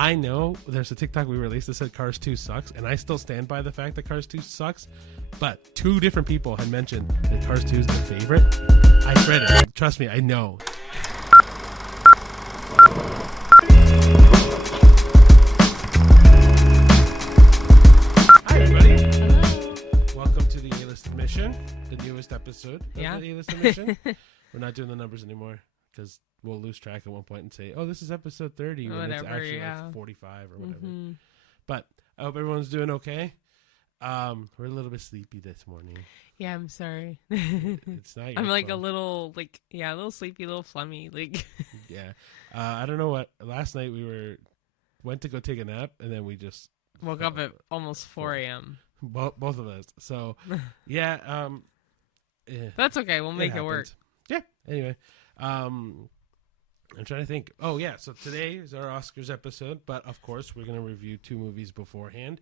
I know there's a TikTok we released that said Cars 2 sucks, and I still stand by the fact that Cars 2 sucks, but 2 different people had mentioned that Cars 2 is their favorite. I read it. Trust me, I know. Hi, everybody. Hello. Welcome to the A-List Admission, the newest episode of Yeah. the A-List Admission. We're not doing the numbers anymore because we'll lose track at one point and say, oh, this is episode 30 when it's Whatever, actually yeah. like 45 or whatever. Mm-hmm. But I hope everyone's doing okay. We're a little bit sleepy this morning. Yeah, I'm sorry. It's not your I'm like fault. a little sleepy, a little flummy. Like, Yeah. I don't know what. Last night we went to go take a nap, and then we just woke up at almost 4 a.m. both of us. So, yeah. That's okay. We'll make it work. Yeah. Anyway, I'm trying to think. Oh, yeah. So today is our Oscars episode, but of course we're going to review 2 movies beforehand.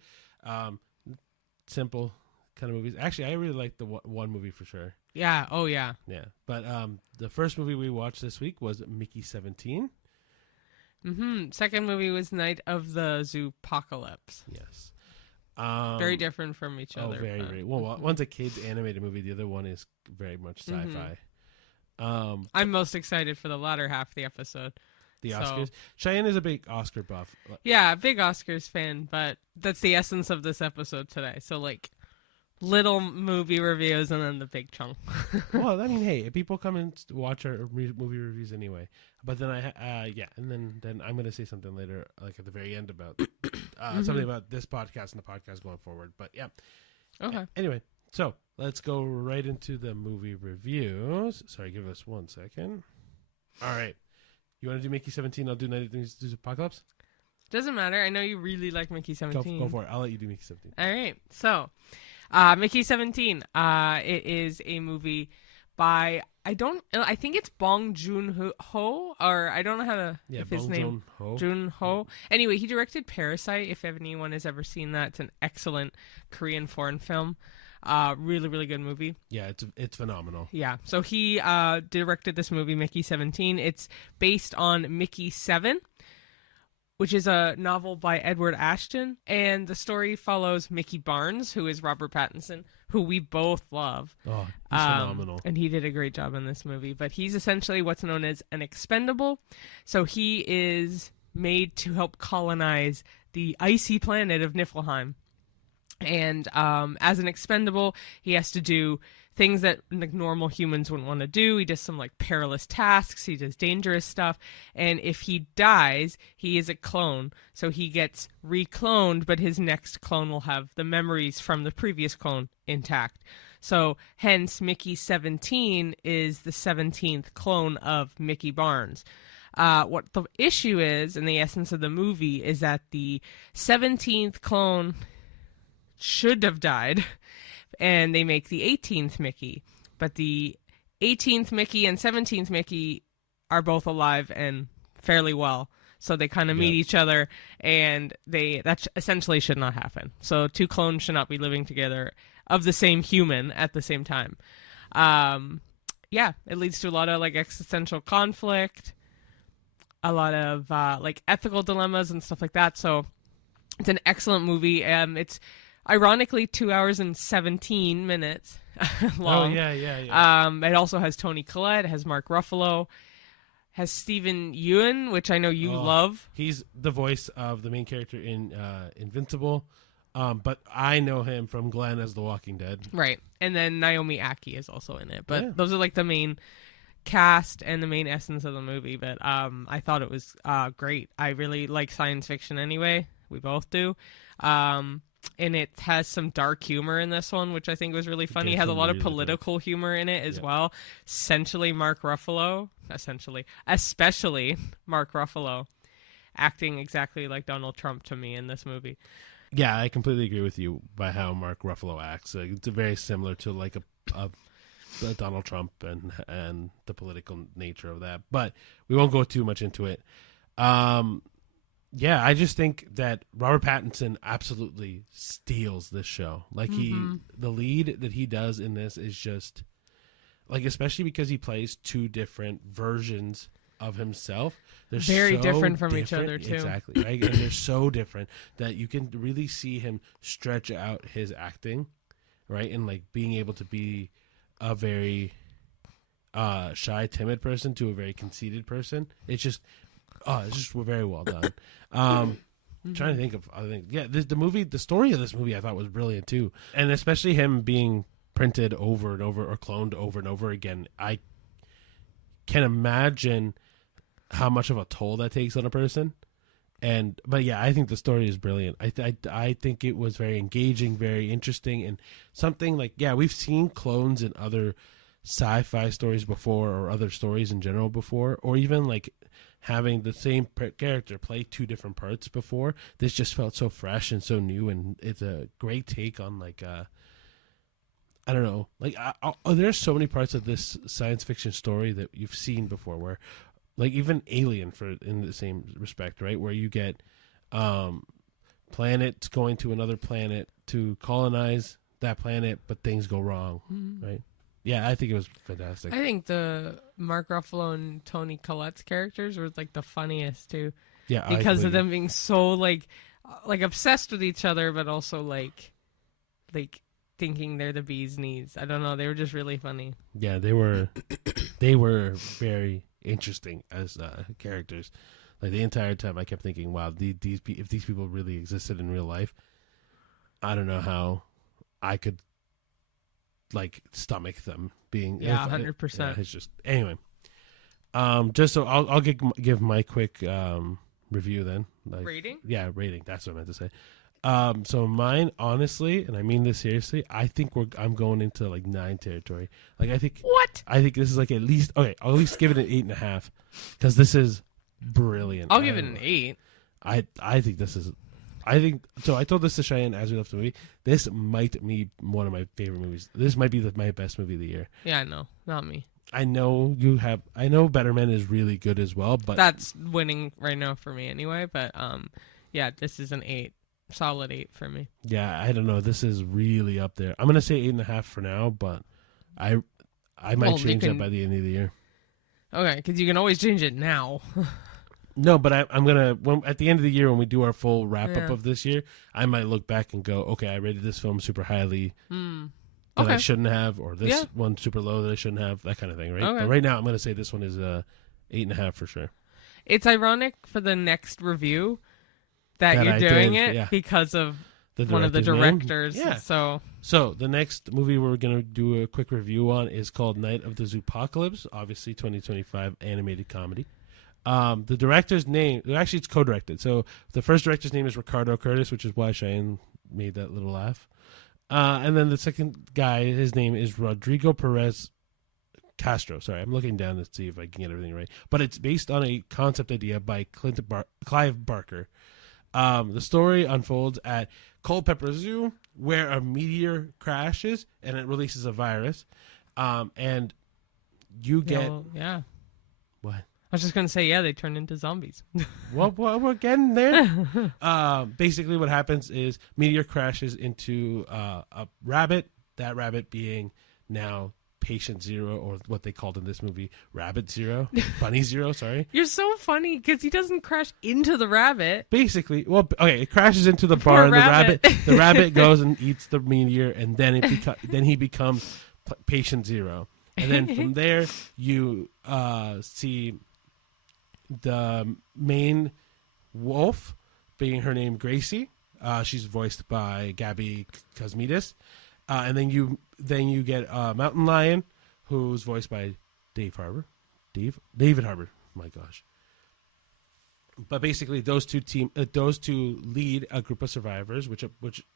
Simple kind of movies. Actually, I really like the one movie for sure. Yeah. Oh, yeah. Yeah. But the first movie we watched this week was Mickey 17. Mm-hmm. Second movie was Night of the Zoopocalypse. Yes. Very different from each other. Oh, very, but- very. Well, one's a kids animated movie. The other one is very much sci-fi. I'm most excited for the latter half of the episode. The So- Oscars. Cheyenne is a big Oscar buff. Yeah, big Oscars fan, but that's the essence of this episode today. So, like, little movie reviews and then the big chunk. Well, I mean, hey, people come and watch our movie reviews anyway. But then and then I'm gonna say something later, like at the very end about something about this podcast and the podcast going forward. But yeah. Okay. Anyway, so let's go right into the movie reviews. Sorry, give us 1 second. All right. You want to do Mickey 17? I'll do Night of the Zoopocalypse. Doesn't matter. I know you really like Mickey 17. Go for it. I'll let you do Mickey 17. All right. So, Mickey 17. It is a movie by, I think it's Bong Joon-ho, or I don't know how to, Yeah, if his Bong name. Joon-ho. Joon-ho. Anyway, he directed Parasite, if anyone has ever seen that. It's an excellent Korean foreign film. Really, really good movie. Yeah, it's phenomenal. Yeah. So he directed this movie, Mickey 17. It's based on Mickey 7, which is a novel by Edward Ashton. And the story follows Mickey Barnes, who is Robert Pattinson, who we both love. Oh, he's phenomenal. And he did a great job in this movie. But he's essentially what's known as an expendable. So he is made to help colonize the icy planet of Niflheim. And as an expendable, he has to do things that like normal humans wouldn't want to do. He does some like perilous tasks. He does dangerous stuff. And if he dies, he is a clone. So he gets recloned, but his next clone will have the memories from the previous clone intact. So hence Mickey 17 is the 17th clone of Mickey Barnes. What the issue is, and the essence of the movie, is that the 17th clone should have died, and they make the 18th Mickey. But the 18th Mickey and 17th Mickey are both alive and fairly well. So they kind of meet each other, and that essentially should not happen. So 2 clones should not be living together of the same human at the same time. It leads to a lot of like existential conflict, a lot of like ethical dilemmas and stuff like that. So it's an excellent movie. It's ironically 2 hours and 17 minutes long. Oh, yeah. It also has Toni Collette, it has Mark Ruffalo, has Steven Yeun, which I know you love. He's the voice of the main character in Invincible, but I know him from Glenn as The Walking Dead. Right. And then Naomi Aki is also in it. But Yeah. those are like the main cast and the main essence of the movie. But I thought it was great. I really like science fiction anyway. We both do. And it has some dark humor in this one, which I think was really funny. It has a lot of political humor in it as well. Especially Mark Ruffalo acting exactly like Donald Trump to me in this movie. Yeah, I completely agree with you by how Mark Ruffalo acts. It's very similar to like a Donald Trump and the political nature of that. But we won't go too much into it. Yeah, I just think that Robert Pattinson absolutely steals this show. Like the lead that he does in this is just like, especially because he plays 2 different versions of himself. They're very so different from each other too. Exactly, right? And they're so different that you can really see him stretch out his acting, right? And like being able to be a very shy, timid person to a very conceited person. It's just very well done. I'm trying to think of other things. Yeah, the story of this movie I thought was brilliant too, and especially him being printed over and over or cloned over and over again. I can imagine how much of a toll that takes on a person. But yeah, I think the story is brilliant. I think it was very engaging, very interesting, and something like, yeah, we've seen clones in other sci-fi stories before, or other stories in general before, or even like having the same character play two different parts before. This just felt so fresh and so new, and it's a great take on like I don't know, like there's so many parts of this science fiction story that you've seen before, where like even Alien, for in the same respect, right, where you get planets going to another planet to colonize that planet, but things go wrong, right? Yeah, I think it was fantastic. I think the Mark Ruffalo and Toni Collette's characters were like the funniest too. Yeah, because of them being so like obsessed with each other, but also like thinking they're the bee's knees. I don't know. They were just really funny. Yeah, they were very interesting as characters. Like the entire time, I kept thinking, "Wow, if these people really existed in real life, I don't know how I could like stomach them being." 100%. It's just anyway. Just so I'll give my quick review then. Like, rating? Yeah, rating. That's what I meant to say. So mine, honestly, and I mean this seriously, I think I'm going into like 9 territory. Like I think this is like at least I'll at least give it an 8.5 because this is brilliant. I'll give it an 8. I think this is. I think so. I told this to Cheyenne as we left the movie. This might be one of my favorite movies. This might be my best movie of the year. Yeah, I know. Not me. I know I know Better Men is really good as well, but that's winning right now for me anyway. But yeah, this is an 8. Solid 8 for me. Yeah, I don't know. This is really up there. I'm gonna say 8.5 for now, but I might change that by the end of the year. Okay, because you can always change it now. No, but I'm gonna at the end of the year when we do our full wrap up of this year, I might look back and go, okay, I rated this film super highly that I shouldn't have, or this one super low that I shouldn't have, that kind of thing, right? Okay. But right now, I'm gonna say this one is 8.5 for sure. It's ironic for the next review that you're doing it because of one of the directors. Yeah. So the next movie we're going to do a quick review on is called Night of the Zoopocalypse, obviously 2025 animated comedy. The director's name, actually it's co-directed. So the first director's name is Ricardo Curtis, which is why Cheyenne made that little laugh. And then the second guy, his name is Rodrigo Perez Castro. Sorry, I'm looking down to see if I can get everything right. But it's based on a concept idea by Clive Barker. The story unfolds at Culpeper Zoo, where a meteor crashes and it releases a virus. And you get... Yeah. What? I was just going to say, they turn into zombies. Well, we're getting there. Basically, what happens is meteor crashes into a rabbit, that rabbit being now Patient Zero, or what they called in this movie, Rabbit Zero. Bunny Zero, sorry. You're so funny because he doesn't crash into the rabbit. Basically, it crashes into the barn. The rabbit goes and eats the meteor, and then then he becomes Patient Zero. And then from there, you see the main wolf, being her name Gracie. She's voiced by Gabby Cosmides. And then you get Mountain Lion, who's voiced by David Harbour. My gosh. But basically, those two lead a group of survivors, which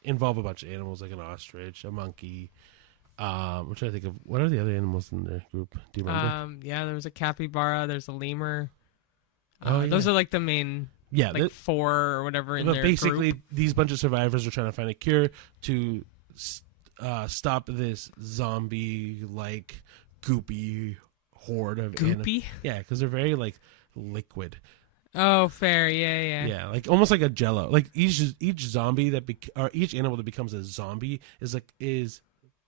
involve a bunch of animals like an ostrich, a monkey. I'm trying to think of what are the other animals in the group. Do you remember? There was a capybara. There's a lemur. Those are like the main. Yeah, 4 or whatever in their basically, group. These bunch of survivors are trying to find a cure to stop this zombie-like goopy horde of goopy. Yeah, because they're very like liquid. Oh, fair, yeah. Yeah, like almost like a Jello. Like each zombie or each animal that becomes a zombie is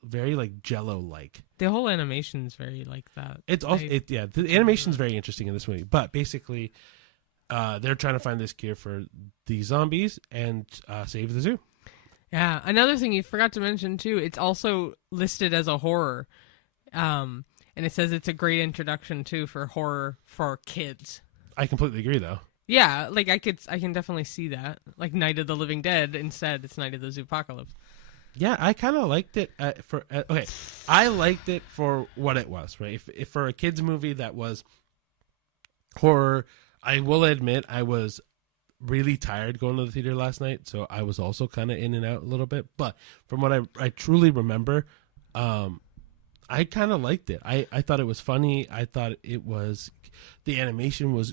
very like Jello like. The whole animation's very like that. It's also the animation's very interesting in this movie. But basically, they're trying to find this cure for these zombies and save the zoo. Yeah, another thing you forgot to mention too. It's also listed as a horror, and it says it's a great introduction too for horror for kids. I completely agree, though. Yeah, like I can definitely see that. Like Night of the Living Dead, instead it's Night of the Zoopocalypse. Yeah, I kind of liked it I liked it for what it was, right? If for a kids movie that was horror, I will admit I was really tired going to the theater last night, so I was also kind of in and out a little bit. But from what I truly remember, I kind of liked it. I thought it was funny. I thought the animation was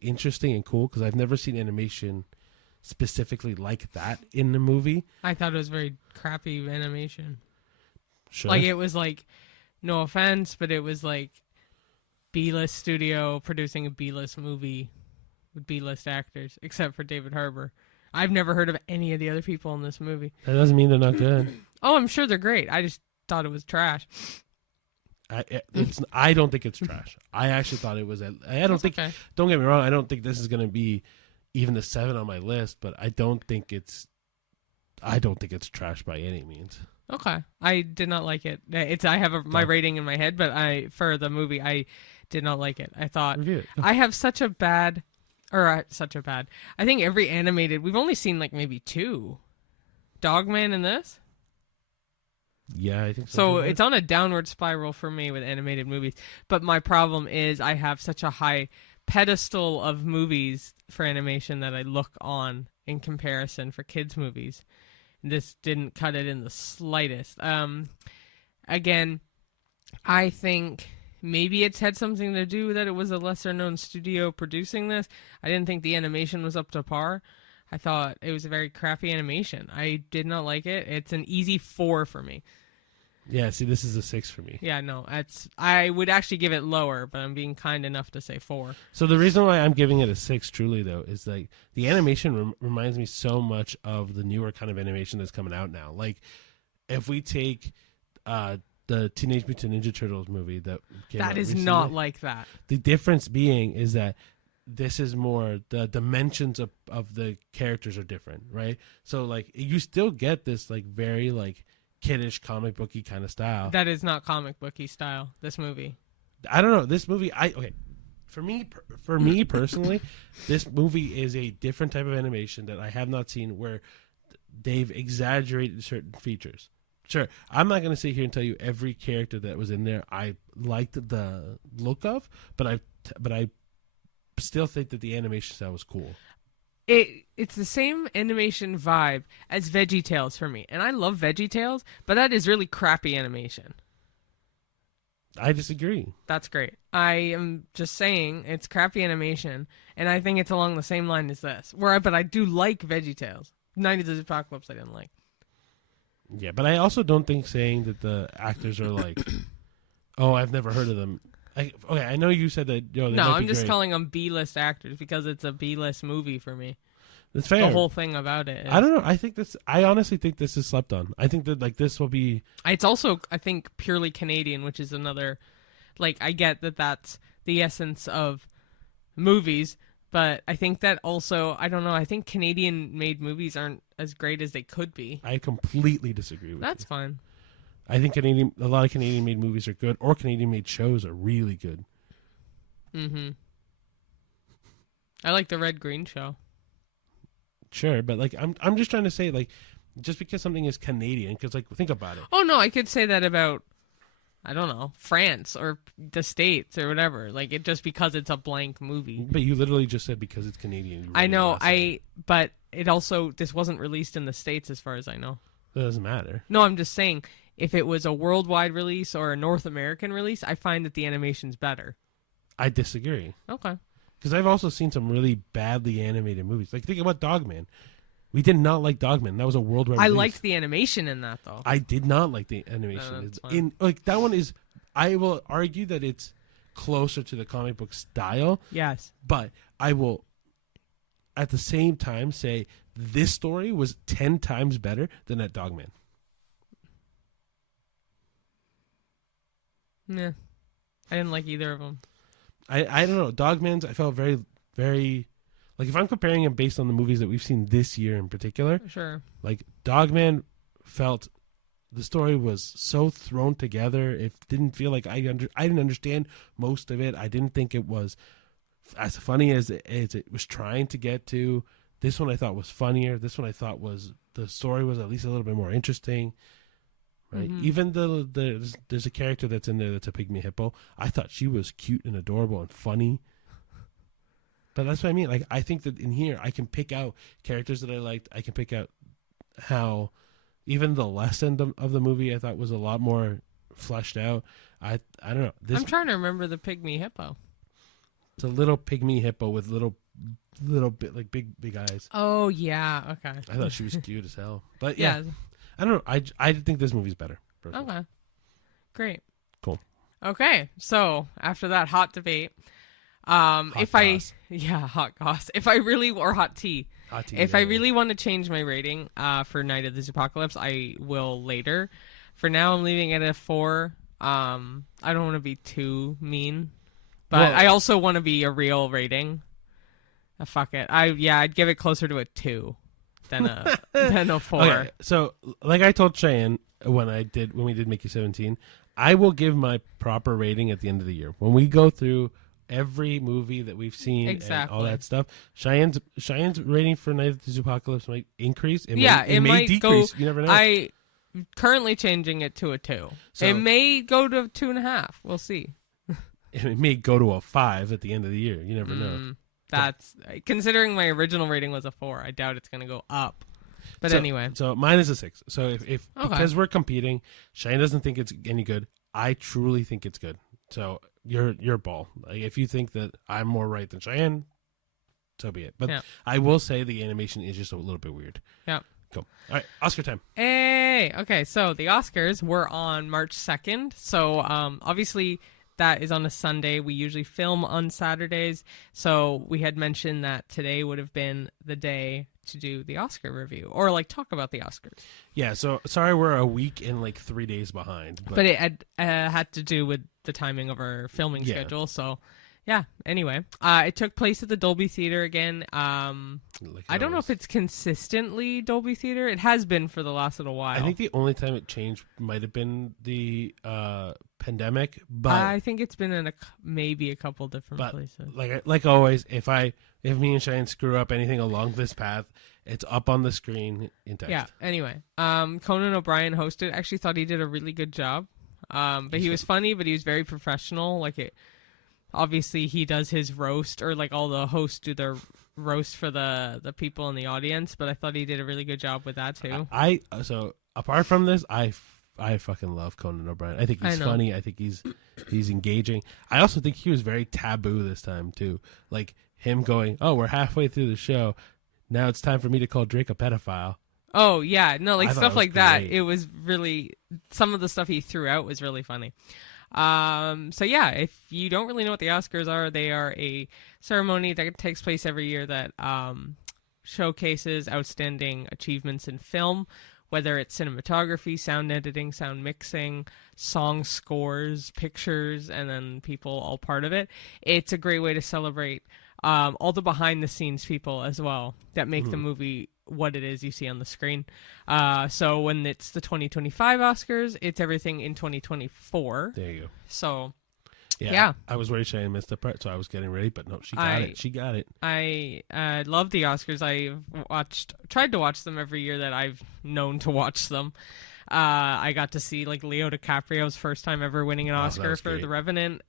interesting and cool because I've never seen animation specifically like that in the movie. I thought it was very crappy animation. Sure. Like it was like, no offense, but it was like B-list studio producing a B-list movie with B-list actors, except for David Harbour. I've never heard of any of the other people in this movie. That doesn't mean they're not good. Oh, I'm sure they're great. I just thought it was trash. I don't think it's trash. I actually thought it was. Okay. Don't get me wrong. I don't think this is going to be even the 7 on my list, but I don't think it's trash by any means. Okay, I did not like it. I have my rating in my head, but for the movie I did not like it. I thought I have such a bad. I think every animated we've only seen like maybe 2, Dogman and this. Yeah, I think so. So it's on a downward spiral for me with animated movies. But my problem is I have such a high pedestal of movies for animation that I look on in comparison for kids' movies. This didn't cut it in the slightest. Again, I think maybe it's had something to do that it was a lesser-known studio producing this. I didn't think the animation was up to par. I thought it was a very crappy animation. I did not like it. It's an easy 4 for me. Yeah, see, this is a 6 for me. Yeah, no, I would actually give it lower, but I'm being kind enough to say 4. So the reason why I'm giving it a 6, truly, though, is like the animation reminds me so much of the newer kind of animation that's coming out now. Like, if we take the Teenage Mutant Ninja Turtles movie that is recently, not like that. The difference being is that this is more the dimensions of the characters are different, right? So like you still get this like very like kiddish comic booky kind of style. That is not comic booky style. This movie. I don't know. This movie, for me personally, this movie is a different type of animation that I have not seen where they've exaggerated certain features. Sure, I'm not going to sit here and tell you every character that was in there I liked the look of, but I still think that the animation style was cool. It's the same animation vibe as VeggieTales for me, and I love VeggieTales, but that is really crappy animation. I disagree. That's great. I am just saying it's crappy animation, and I think it's along the same line as this. But I do like VeggieTales. Night of the Zoopocalypse I didn't like. Yeah, but I also don't think saying that the actors are like, oh, I've never heard of them. I know you said that. No, I'm just calling them B-list actors because it's a B-list movie for me. That's fair. The whole thing about it. I don't know. I honestly think this is slept on. I think that like this will be. It's also, I think, purely Canadian, which is another. Like, I get that that's the essence of movies, but I think that also, I don't know. I think Canadian-made movies aren't as great as they could be. I completely disagree with you. That's fine. I think a lot of Canadian-made movies are good, or Canadian-made shows are really good. Mm-hmm. I like the Red Green Show. Sure, but like I'm just trying to say, like, just because something is Canadian, because like think about it. Oh no, I could say that about, I don't know, France or the States or whatever. Like it just because it's a blank movie. But you literally just said because it's Canadian. I know. But it also, this wasn't released in the States as far as I know. That doesn't matter. No, I'm just saying. If it was a worldwide release or a North American release, I find that the animation's better. I disagree. Okay. Because I've also seen some really badly animated movies. Like, think about Dogman. We did not like Dogman. That was a worldwide release. I liked the animation in that, though. I did not like the animation. That one is, I will argue that it's closer to the comic book style. Yes. But I will, at the same time, say this story was 10 times better than that Dogman. Yeah, I didn't like either of them. I don't know. Dogman's, I felt very, very, like if I'm comparing him based on the movies that we've seen this year in particular, Sure. like Dogman felt the story was so thrown together. It didn't feel like I didn't understand most of it. I didn't think it was as funny as it was trying to get to. This one I thought was funnier. This one I thought was, the story was at least a little bit more interesting. Right. Mm-hmm. Even there's a character that's in there that's a pygmy hippo. I thought she was cute and adorable and funny. But that's what I mean. Like, I think that in here I can pick out characters that I liked. I can pick out how even the lesson of the movie I thought was a lot more fleshed out. I don't know. I'm trying to remember the pygmy hippo. It's a little pygmy hippo with little bit like big eyes. Oh yeah. Okay. I thought she was cute as hell. But yeah. Yeah. I don't know. I think this movie's better. Personally. Okay. Great. Cool. Okay. So after that hot debate, Hot goss. hot goss. If I really, or hot tea. Hot tea, If yeah, I yeah. really want to change my rating for Night of the Zoopocalypse, I will later. For now, I'm leaving it at 4. I don't want to be too mean, but Well, I also want to be a real rating. Fuck it. I'd give it closer to a 2 than a 4. Okay, so like I told Cheyenne when we did Mickey 17, I will give my proper rating at the end of the year when we go through every movie that we've seen and all that stuff. Cheyenne's rating for Night of the Zoopocalypse might increase. It may might decrease. go. You never know. I'm currently changing it to a 2. So- it may go to 2.5. We'll see. It may go to a 5 at the end of the year. You never know. That's considering my original rating was a 4. I doubt it's going to go up. But anyway, so mine is a 6. So if Okay. because we're competing, Cheyenne doesn't think it's any good. I truly think it's good. So your ball. Like, if you think that I'm more right than Cheyenne, so be it. But Yeah. I will say the animation is just a little bit weird. yeah. Cool. All right, Oscar time. Hey, okay. So the Oscars were on March 2nd. So obviously that is on a Sunday. We usually film on Saturdays. So we had mentioned that today would have been the day to do the Oscar review or like talk about the Oscars. Yeah, so sorry we're a week and like 3 days behind. But it had to do with the timing of our filming Yeah. schedule. So yeah, anyway, it took place at the Dolby Theater again. like I don't know if it's consistently Dolby Theater. It has been for the last little while. I think the only time it changed might have been the pandemic, but I think it's been in maybe a couple different but places. like always, if me and Cheyenne screw up anything along this path, it's up on the screen in text. Yeah. Anyway, Conan O'Brien hosted. Actually, thought he did a really good job. But he was funny, but he was very professional. Like it. Obviously, he does his roast, or like all the hosts do their roast for the people in the audience. But I thought he did a really good job with that too. So apart from this, I fucking love Conan O'Brien. I think he's funny. I think he's engaging. I also think he was very taboo this time too. Like him going, "Oh, we're halfway through the show. Now it's time for me to call Drake a pedophile." Oh yeah, no, like I thought stuff it was like that. great. It was really, some of the stuff he threw out was really funny. So yeah, if you don't really know what the Oscars are, they are a ceremony that takes place every year that showcases outstanding achievements in film, whether it's cinematography, sound editing, sound mixing, song scores, pictures, and then people all part of it. It's a great way to celebrate all the behind the scenes people as well that make the movie what it is you see on the screen. So when it's the 2025 Oscars, it's everything in 2024. There you go. So Yeah. I was worried Cheyenne missed the part, so I was getting ready, but no, she got it. She got it. I love the Oscars. I've tried to watch them every year that I've known to watch them. I got to see like Leo DiCaprio's first time ever winning an Oscar for great. The Revenant.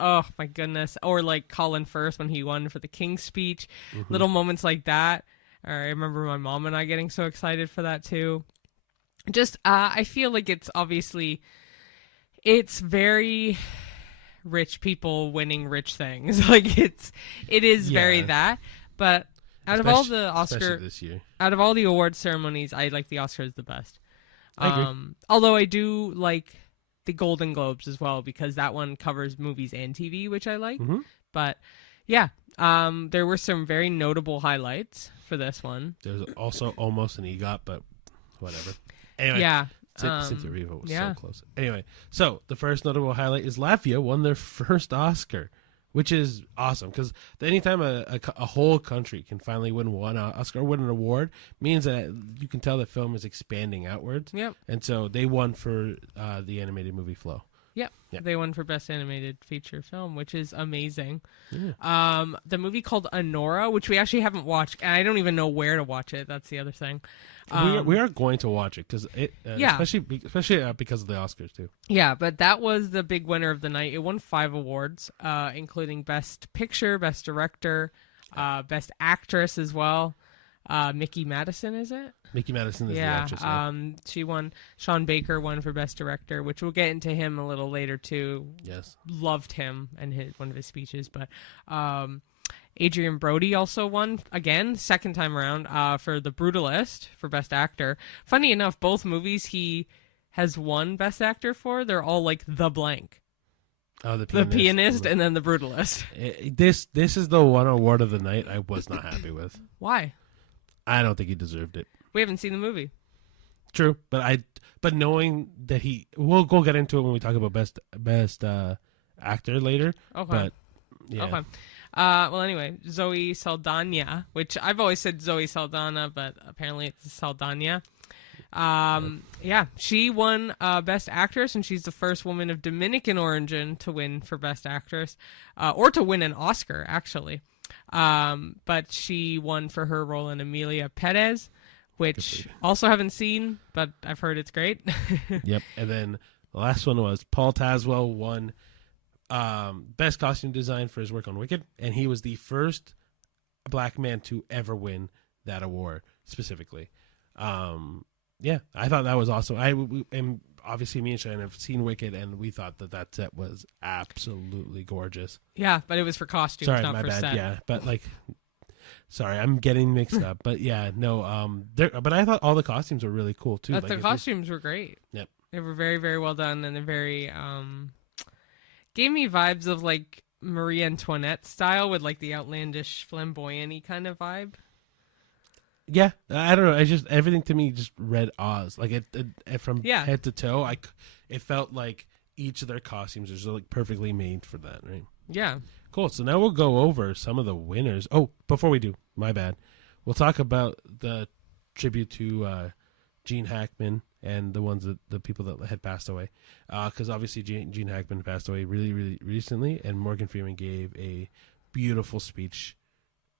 Oh my goodness. Or like Colin Firth when he won for The King's Speech. Little moments like that. I remember my mom and I getting so excited for that too. Just, I feel like it's very rich people winning rich things. Like it is very that. But out of all the Oscar this year, out of all the award ceremonies, I like the Oscars the best. I agree. Although I do like the Golden Globes as well because that one covers movies and TV, which I like. But yeah, there were some very notable highlights for this one. There's also almost an EGOT, but whatever. Anyway, Yeah. Cynthia Erivo was so close. Anyway, so the first notable highlight is Latvia won their first Oscar, which is awesome because anytime a whole country can finally win one Oscar or win an award means that you can tell the film is expanding outwards. Yep. And so they won for the animated movie Flow. Yep. Yep. They won for Best Animated Feature Film, which is amazing. Yeah. The movie called Anora, which we actually haven't watched, and I don't even know where to watch it. That's the other thing. We are going to watch it because especially because of the Oscars too. Yeah, but that was the big winner of the night. It won 5 awards, including Best Picture, Best Director, Best Actress as well. Mickey Madison, is it? Mickey Madison is the actress. Yeah. She won. Sean Baker won for Best Director, which we'll get into him a little later too. Yes, loved him and one of his speeches. But Adrian Brody also won again, second time around, for The Brutalist for Best Actor. Funny enough, both movies he has won Best Actor for, they're all like The Blank. Oh, the Pianist and then The Brutalist. This is the one award of the night I was not happy with. Why? I don't think he deserved it. We haven't seen the movie. True, but knowing that we'll get into it when we talk about best actor later. Okay. But yeah. Okay. Well, anyway, Zoe Saldana, which I've always said Zoe Saldana, but apparently it's Saldana. Yeah, she won Best Actress, and she's the first woman of Dominican origin to win for Best Actress, or to win an Oscar, actually. But she won for her role in Emilia Perez, which also haven't seen, but I've heard it's great. Yep. And then the last one was Paul Tazwell won Best Costume Design for his work on Wicked, and he was the first black man to ever win that award specifically. Yeah, I thought that was awesome. And obviously me and Shane have seen Wicked, and we thought that set was absolutely gorgeous. Yeah, but it was for costumes, sorry, not my for bad. set. Yeah, but sorry, I'm getting mixed up. But yeah, no, but I thought all the costumes were really cool too. The costumes were great. Yep, they were very, very well done, and they're very gave me vibes of like Marie Antoinette style with like the outlandish, flamboyant-y kind of vibe. Yeah, I don't know. I just everything to me just read Oz, like it from head to toe. It felt like each of their costumes was like perfectly made for that, right? Yeah. Cool. So now we'll go over some of the winners. Oh, before we do, my bad. We'll talk about the tribute to Gene Hackman and the ones the people that had passed away, because obviously Gene Hackman passed away really, really recently, and Morgan Freeman gave a beautiful speech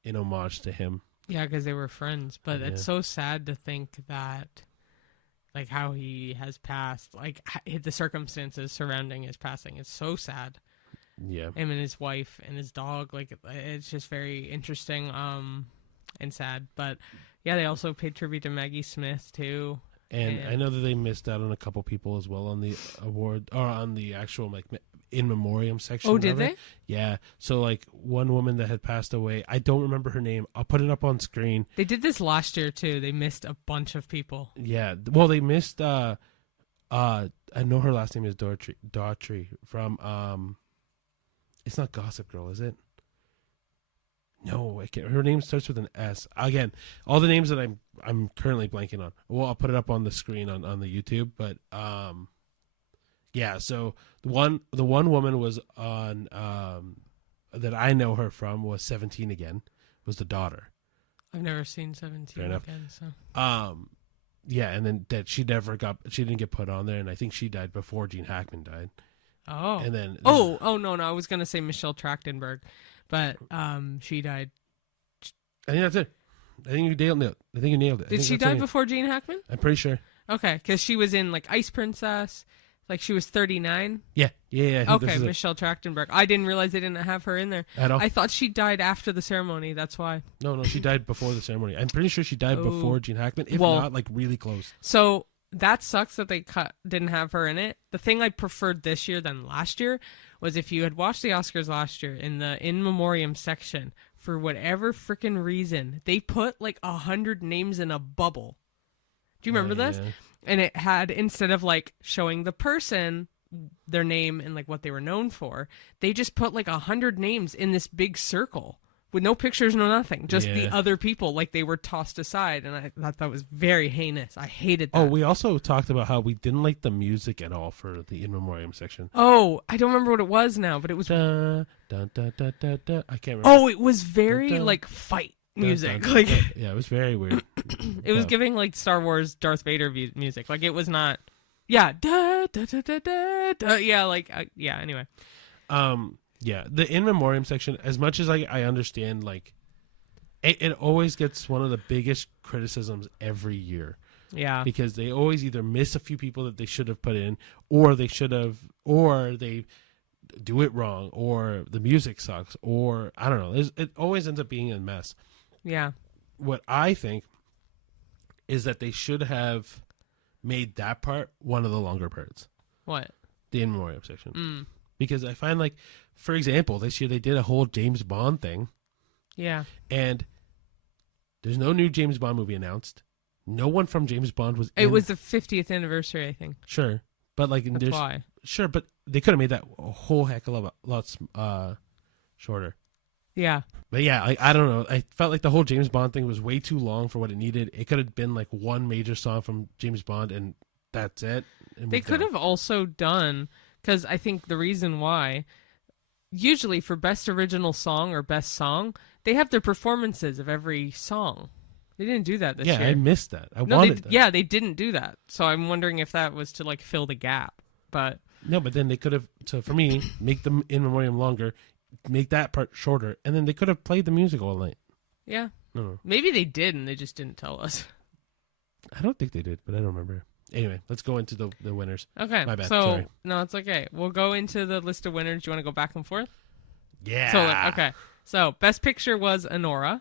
in homage to him. Yeah, because they were friends, but it's so sad to think that, like, how he has passed, like, the circumstances surrounding his passing. It's so sad. Yeah. Him and his wife and his dog, like, it's just very interesting and sad. But, yeah, they also paid tribute to Maggie Smith, too. And I know that they missed out on a couple people as well on the award, or on the actual, like, in memoriam section. Oh, did they? Yeah. So, like, one woman that had passed away, I don't remember her name. I'll put it up on screen. They did this last year, too. They missed a bunch of people. Yeah. Well, they missed, I know her last name is Daughtry from, it's not Gossip Girl, is it? No, I can't. Her name starts with an S. Again, all the names that I'm currently blanking on. Well, I'll put it up on the screen on the YouTube, but, yeah, so the one woman was on that I know her from was 17 Again, was the daughter. I've never seen 17 Again, so. Yeah, and then that she didn't get put on there, and I think she died before Gene Hackman died. Oh. And then no, I was gonna say Michelle Trachtenberg, but she died. I think that's it. I think you nailed it. Did she die before Gene Hackman? I'm pretty sure. Okay, because she was in like Ice Princess. Like she was 39? Yeah. Okay, Michelle Trachtenberg. I didn't realize they didn't have her in there. At all. I thought she died after the ceremony, that's why. No, she died before the ceremony. I'm pretty sure she died before Gene Hackman, if not, like, really close. So that sucks that they didn't have her in it. The thing I preferred this year than last year was if you had watched the Oscars last year, in the in memoriam section, for whatever freaking reason, they put like 100 names in a bubble. Do you remember this? Yeah. And it had, instead of like showing the person, their name and like what they were known for, they just put like 100 names in this big circle with no pictures, no nothing. Just the Yeah. other people, like they were tossed aside. And I thought that was very heinous. I hated that. Oh, we also talked about how we didn't like the music at all for the In Memoriam section. Oh, I don't remember what it was now, but it was... Da, da, da, da, da, da. I can't remember. Oh, it was very, Dun, dun. like, fight Dun, music. dun, Like, dun. Yeah, it was very weird. it was giving, like, Star Wars Darth Vader music. Like, it was not... Yeah. Da, da, da, da, da, da. Yeah, like... yeah, anyway. Yeah, the In Memoriam section, as much as I understand, like, it always gets one of the biggest criticisms every year. Yeah. Because they always either miss a few people that they should have put in, or they do it wrong, or the music sucks, or I don't know. It always ends up being a mess. Yeah. What I think is that they should have made that part one of the longer parts. What? The In Memoriam section. Because I find, like, for example, this year they did a whole James Bond thing. Yeah. And there's no new James Bond movie announced. No one from James Bond was in. It was the 50th anniversary, I think. Sure. But, like, That's why. Sure, but they could have made that a whole heck of a lot shorter. Yeah. But yeah, I don't know. I felt like the whole James Bond thing was way too long for what it needed. It could have been like one major song from James Bond, and that's it. And They could have also done, because I think the reason why, usually for best original song or best song, they have their performances of every song. They didn't do that this year. Yeah, I missed that. I wanted that. Yeah, they didn't do that. So I'm wondering if that was to, like, fill the gap. But no, but then they could have. So for me, make the In Memoriam longer, make that part shorter, and then they could have played the music all night. yeah, No, maybe they did, and they just didn't tell us. I don't think they did, but I don't remember. Anyway, let's go into the winners. Okay, My bad, so sorry. no, it's okay. We'll go into the list of winners. Do you want to go back and forth? Yeah. So okay, so best picture was Anora.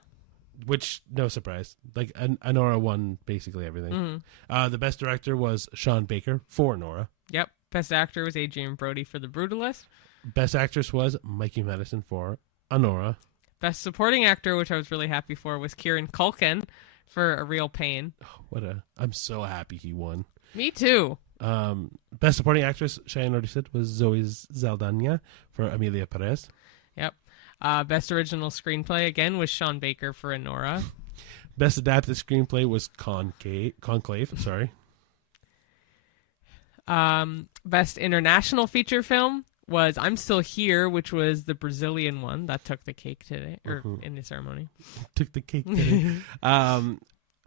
Which, no surprise. Like, Anora won basically everything. The best director was Sean Baker for Anora. Yep. Best actor was Adrian Brody for The Brutalist. Best actress was Mikey Madison for Anora. Best supporting actor, which I was really happy for, was Kieran Culkin for A Real Pain. I'm so happy he won. Me too. Best supporting actress, Cheyenne already said, was Zoe Saldana for Amelia Perez. Yep. Best original screenplay, again, was Sean Baker for Anora. Best adapted screenplay was Conclave. Sorry. Best international feature film was I'm Still Here, which was the Brazilian one that took the cake today, or in the ceremony. Took the cake today.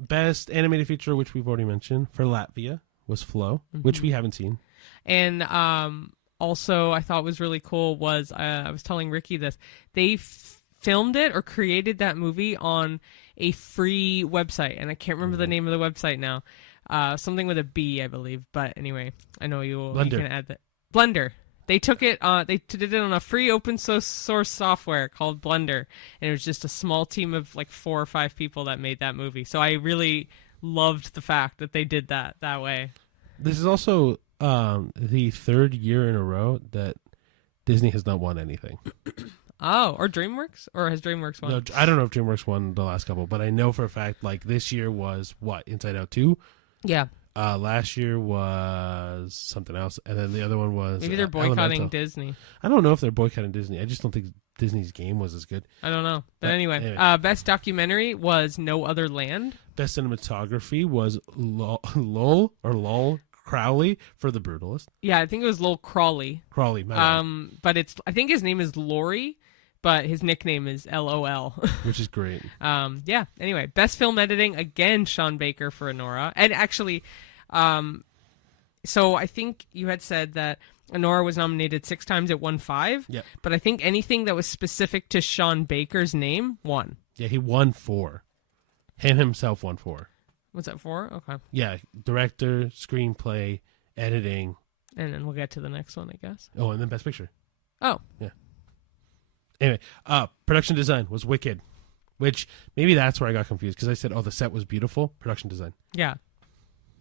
Best animated feature, which we've already mentioned, for Latvia was Flow, which we haven't seen. And also, I thought was really cool was I was telling Ricky this. They filmed it or created that movie on a free website, and I can't remember the name of the website now. Something with a B, I believe. But anyway, I know you can add that. Blender. They took it. They did it on a free open source software called Blender, and it was just a small team of like 4 or 5 people that made that movie. So I really loved the fact that they did that way. This is also the 3rd year in a row that Disney has not won anything. Oh, or DreamWorks? Or has DreamWorks won? No, I don't know if DreamWorks won the last couple, but I know for a fact, like, this year was, Inside Out 2? Yeah. Last year was something else, and then the other one was... Maybe they're boycotting Elemental. Disney. I don't know if they're boycotting Disney. I just don't think Disney's game was as good. I don't know. But anyway. Best documentary was No Other Land. Best cinematography was Lowell Crowley for The Brutalist. Yeah, I think it was Lowell Crawley. Crawley, my bad. But I think his name is Laurie, but his nickname is LOL. Which is great. Yeah, anyway. Best film editing, again, Sean Baker for Anora. And actually, so I think you had said that Anora was nominated 6 times, it won 5. Yeah. But I think anything that was specific to Sean Baker's name won. Yeah, he won 4. Him himself won 4. What's that for? Okay. Yeah, director, screenplay, editing. And then we'll get to the next one, I guess. Oh, and then Best Picture. Oh. Yeah. Anyway, production design was Wicked, which maybe that's where I got confused because I said, the set was beautiful. Production design. Yeah.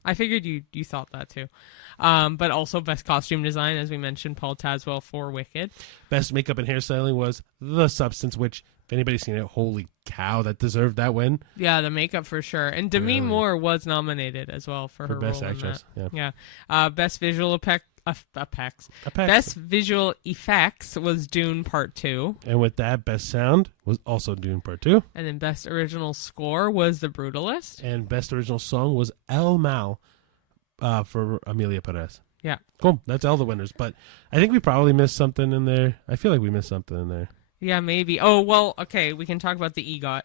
I figured you thought that too. But also best costume design, as we mentioned, Paul Tazwell for Wicked. Best makeup and hairstyling was The Substance, which, if anybody's seen it, holy cow, that deserved that win. Yeah, the makeup for sure. And Demi Moore was nominated as well for her Best role actress. in that. Yeah. Best visual Apex. Best visual effects was Dune Part 2. And with that, best sound was also Dune Part 2. And then best original score was The Brutalist. And best original song was El Mal for Amelia Perez. Yeah. Cool. That's all the winners. But I think we probably missed something in there. I feel like we missed something in there. Yeah, maybe. Oh, well, okay, we can talk about the EGOT.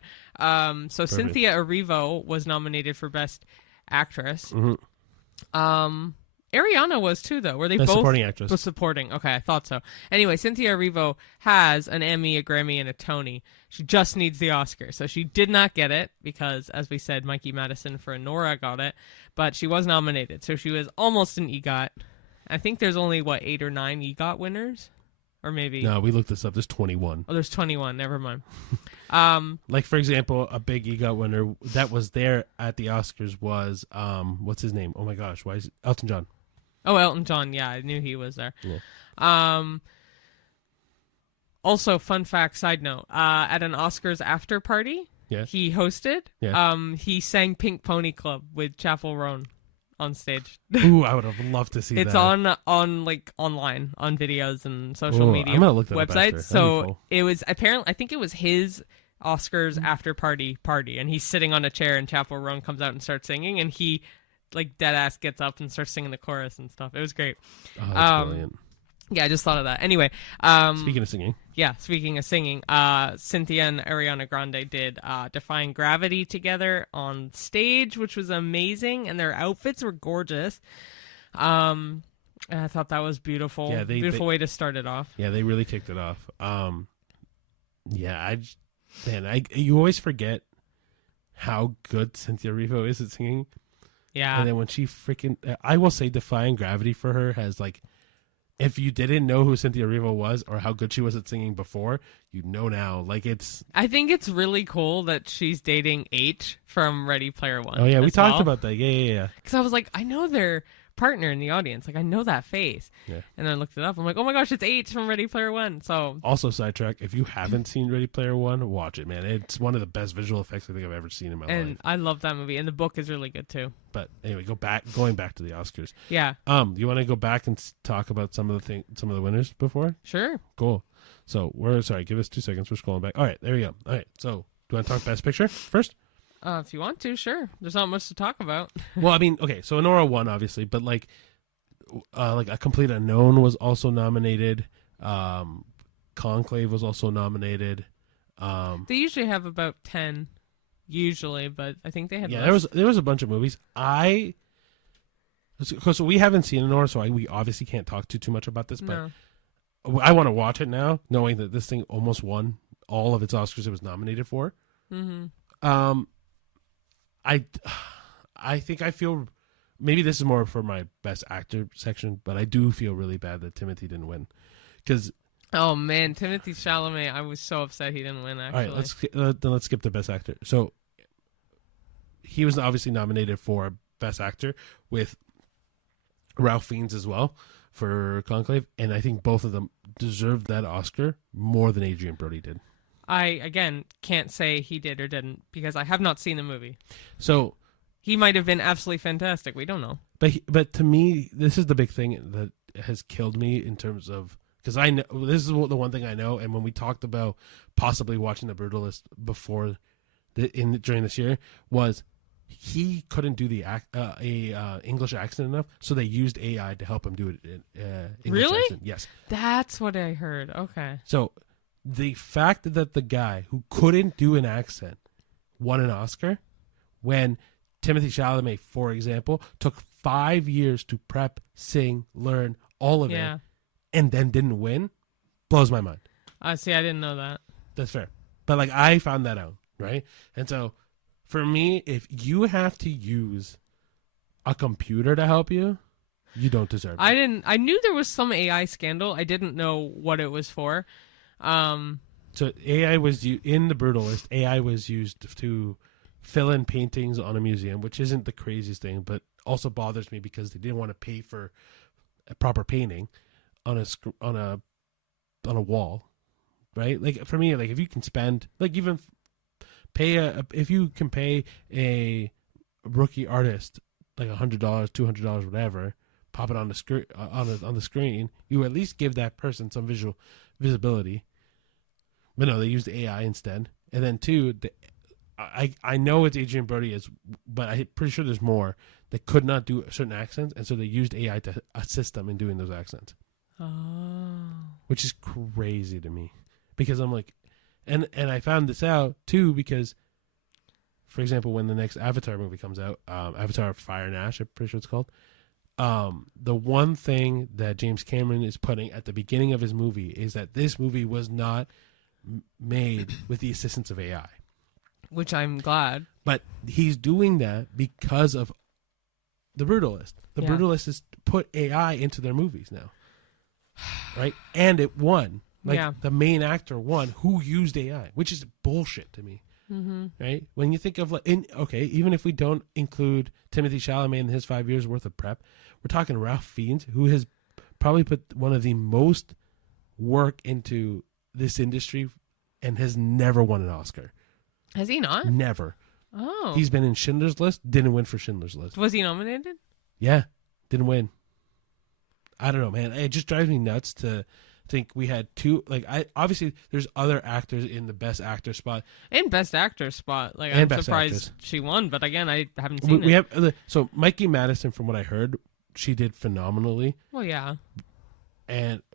So Perfect. Cynthia Erivo was nominated for Best Actress. Mm-hmm. Ariana was too, though. Were they Best both? Supporting Actress. Was supporting. Okay, I thought so. Anyway, Cynthia Erivo has an Emmy, a Grammy, and a Tony. She just needs the Oscar. So she did not get it because, as we said, Mikey Madison for Nora got it. But she was nominated. So she was almost an EGOT. I think there's only, 8 or 9 EGOT winners? Or maybe... No, we looked this up. There's 21. Oh, there's 21. Never mind. Like, for example, a big EGOT winner that was there at the Oscars was, what's his name? Oh, my gosh. Why is it? Elton John. Oh, Elton John. Yeah, I knew he was there. Yeah. Also, fun fact, side note, at an Oscars after party he hosted, he sang Pink Pony Club with Chappell Roan on stage. Ooh, I would have loved to see that. It's on online on videos and social media I'm gonna look that websites. Up so cool. It was apparently, I think it was his Oscars after party, and he's sitting on a chair and Chappell Roan comes out and starts singing, and he dead ass gets up and starts singing the chorus and stuff. It was great. Oh, that's brilliant. Yeah, I just thought of that. Anyway, speaking of singing. Yeah, speaking of singing, Cynthia and Ariana Grande did Defying Gravity together on stage, which was amazing, and their outfits were gorgeous. And I thought that was beautiful. Yeah, beautiful way to start it off. Yeah, they really kicked it off. You always forget how good Cynthia Erivo is at singing. Yeah. And then when she I will say Defying Gravity for her has if you didn't know who Cynthia Erivo was or how good she was at singing before, you know now. I think it's really cool that she's dating H from Ready Player One. Oh, yeah, we talked about that. Yeah. Because I was like, I know their partner in the audience. I know that face. Yeah. And I looked it up. I'm like, oh my gosh, it's H from Ready Player One. So also, sidetrack, if you haven't seen Ready Player One, watch it, man. It's one of the best visual effects I think I've ever seen in my life. And I love that movie. And the book is really good, too. But anyway, going back to the Oscars. Yeah. You want to go back and talk about some of the winners before? Sure. Cool. So give us 2 seconds. We're scrolling back. All right, there we go. All right, so do you want to talk Best Picture first? If you want to, sure. There's not much to talk about. Well, I mean, okay, so Nora won, obviously, but A Complete Unknown was also nominated. Conclave was also nominated. They usually have about 10, but I think they had less. There was a bunch of movies. So we haven't seen it, so we obviously can't talk too much about this, but I want to watch it now, knowing that this thing almost won all of its Oscars it was nominated for. Mm-hmm. I think I feel. Maybe this is more for my Best Actor section, but I do feel really bad that Timothy didn't win. Oh, man, Timothée Chalamet, I was so upset he didn't win, actually. All right, let's skip the Best Actor. So, he was obviously nominated for Best Actor with Ralph Fiennes as well for Conclave, and I think both of them deserved that Oscar more than Adrian Brody did. I, again, can't say he did or didn't, because I have not seen the movie. So... He might have been absolutely fantastic. We don't know. But to me, this is the big thing that has killed me in terms of... Because I know this is the one thing I know, and when we talked about possibly watching The Brutalist before during this year, was he couldn't do the English accent enough, so they used AI to help him do it in English really? accent. Yes. That's what I heard. Okay. So the fact that the guy who couldn't do an accent won an Oscar when... Timothée Chalamet, for example, took 5 years to prep, sing, learn, all of it, and then didn't win, blows my mind. See, I didn't know that. That's fair. But, I found that out, right? And so, for me, if you have to use a computer to help you, you don't deserve it. I knew there was some AI scandal. I didn't know what it was for. So, AI was in The Brutalist, AI was used to... fill in paintings on a museum, which isn't the craziest thing, but also bothers me because they didn't want to pay for a proper painting on a wall, right? For me, if you can spend even if you can pay a rookie artist $100, $200, whatever, pop it on the screen on the screen, you at least give that person some visibility. But no, they used AI instead. And then two, I know it's Adrian Brody, but I'm pretty sure there's more that could not do certain accents, and so they used AI to assist them in doing those accents. Oh. Which is crazy to me, because I'm like, and I found this out too because, for example, when the next Avatar movie comes out, Avatar Fire and Ash, I'm pretty sure it's called. The one thing that James Cameron is putting at the beginning of his movie is that this movie was not made with the assistance of AI. Which I'm glad. But he's doing that because of The Brutalist. The Brutalist has put AI into their movies now. Right? And it won. The main actor won who used AI, which is bullshit to me. Mm-hmm. Right? When you think of, even if we don't include Timothée Chalamet and his 5 years worth of prep, we're talking Ralph Fiennes, who has probably put one of the most work into this industry and has never won an Oscar. Has he not? Never. Oh. He's been in Schindler's List, didn't win for Schindler's List. Was he nominated? Yeah, didn't win. I don't know, man. It just drives me nuts to think we had two. Obviously, there's other actors in the Best Actor spot. In Best Actor spot. I'm surprised she won, but again, I haven't seen it. So Mikey Madison, from what I heard, she did phenomenally. Well, yeah.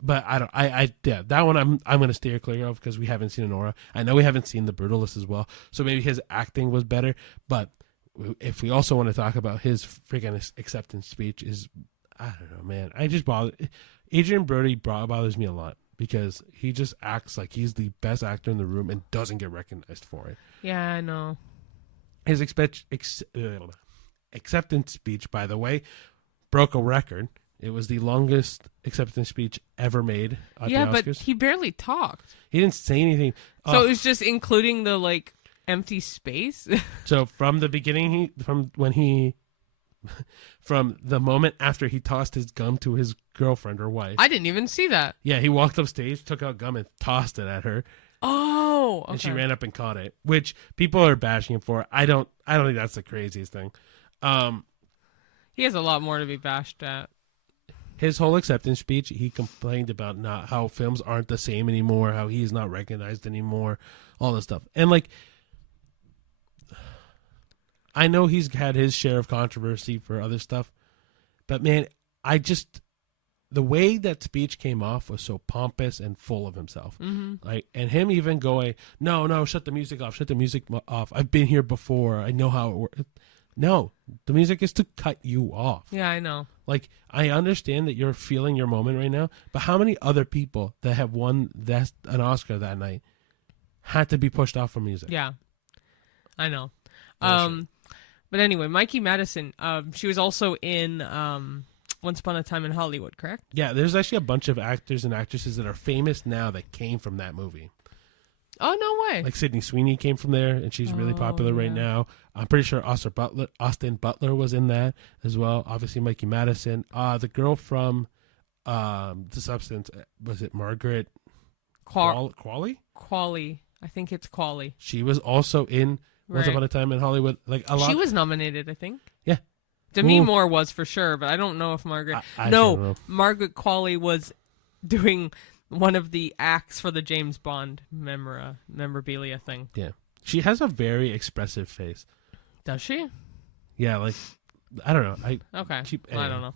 But that one I'm going to steer clear of because we haven't seen Nora. I know we haven't seen The Brutalist as well, so maybe his acting was better. But if we also want to talk about his freaking acceptance speech, I don't know, man. Adrian Brody bothers me a lot because he just acts like he's the best actor in the room and doesn't get recognized for it. Yeah, I know. His acceptance speech, by the way, broke a record. It was the longest acceptance speech ever made at the Oscars. But he barely talked. He didn't say anything. So it was just including the empty space. So from the beginning, from the moment after he tossed his gum to his girlfriend or wife. I didn't even see that. Yeah, he walked up stage, took out gum, and tossed it at her. Oh, okay. And she ran up and caught it, which people are bashing him for. I don't think that's the craziest thing. He has a lot more to be bashed at. His whole acceptance speech, he complained about not how films aren't the same anymore, how he is not recognized anymore, all this stuff. And I know he's had his share of controversy for other stuff, but man, the way that speech came off was so pompous and full of himself. Mm-hmm. And him even going, no, shut the music off. I've been here before. I know how it works. No, the music is to cut you off. Yeah, I know. I understand that you're feeling your moment right now, but how many other people that have won an Oscar that night had to be pushed off from music? Yeah, I know. But anyway, Mikey Madison, she was also in Once Upon a Time in Hollywood, correct? Yeah, there's actually a bunch of actors and actresses that are famous now that came from that movie. Oh, no way. Like Sydney Sweeney came from there, and she's really popular right now. I'm pretty sure Austin Butler was in that as well. Obviously, Mikey Madison. The girl from The Substance, was it Margaret Qualley? Qualley. I think it's Qualley. She was also in Once Upon a Time in Hollywood. She was nominated, I think. Yeah. Demi Moore was for sure, but I don't know if Margaret... Margaret Qualley was doing one of the acts for the James Bond memorabilia thing. Yeah. She has a very expressive face. Does she? Yeah, I don't know. I don't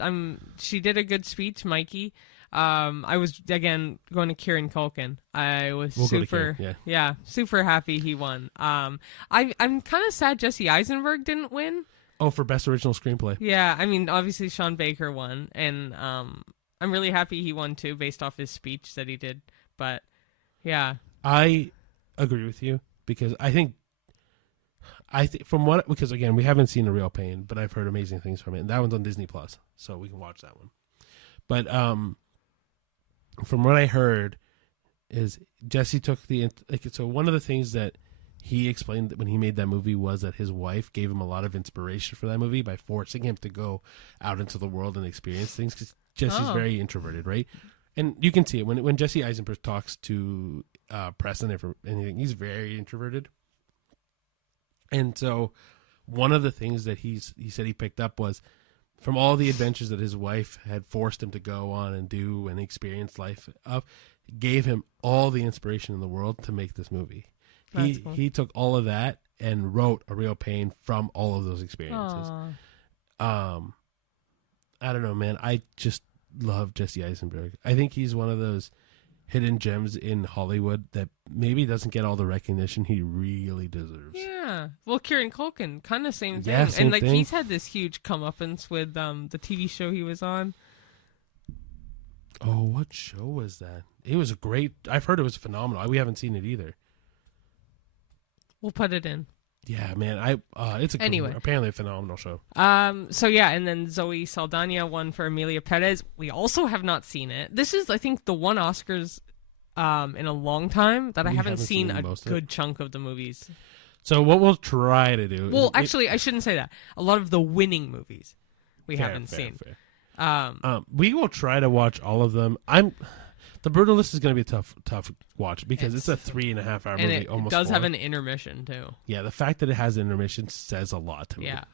know. She did a good speech, Mikey. I was, again, going to Kieran Culkin. I was super happy he won. I'm kind of sad Jesse Eisenberg didn't win. Oh, for Best Original Screenplay. Yeah, I mean, obviously Sean Baker won, and I'm really happy he won too, based off his speech that he did. But yeah, I agree with you because I think because again we haven't seen A Real Pain, but I've heard amazing things from it, and that one's on Disney Plus, so we can watch that one. But from what I heard, is Jesse took so one of the things that he explained when he made that movie was that his wife gave him a lot of inspiration for that movie by forcing him to go out into the world and experience things, because Jesse's very introverted, right? And you can see it when Jesse Eisenberg talks to press and anything, he's very introverted. And so one of the things that he said he picked up was from all the adventures that his wife had forced him to go on and do and experience life of, gave him all the inspiration in the world to make this movie. Cool. He took all of that and wrote A Real Pain from all of those experiences. Aww. I don't know, man. I just love Jesse Eisenberg. I think he's one of those hidden gems in Hollywood that maybe doesn't get all the recognition he really deserves. Yeah. Well, Kieran Culkin, kind of same thing. Yeah, same and thing. He's had this huge comeuppance with the TV show he was on. Oh, what show was that? It was great. I've heard it was phenomenal. We haven't seen it either. We'll put it in. Yeah, man. It's apparently a phenomenal show. So yeah, and then Zoe Saldana won for Emilia Perez. We also have not seen it. This is, I think, the one Oscars in a long time that I haven't seen a good chunk of the movies. So what we'll try to do... Well, actually, I shouldn't say that. A lot of the winning movies we haven't seen. Fair. We will try to watch all of them. The Brutalist is going to be a tough watch because it's a 3.5 hour movie. And it does have an intermission too. Yeah, the fact that it has an intermission says a lot to me. Yeah.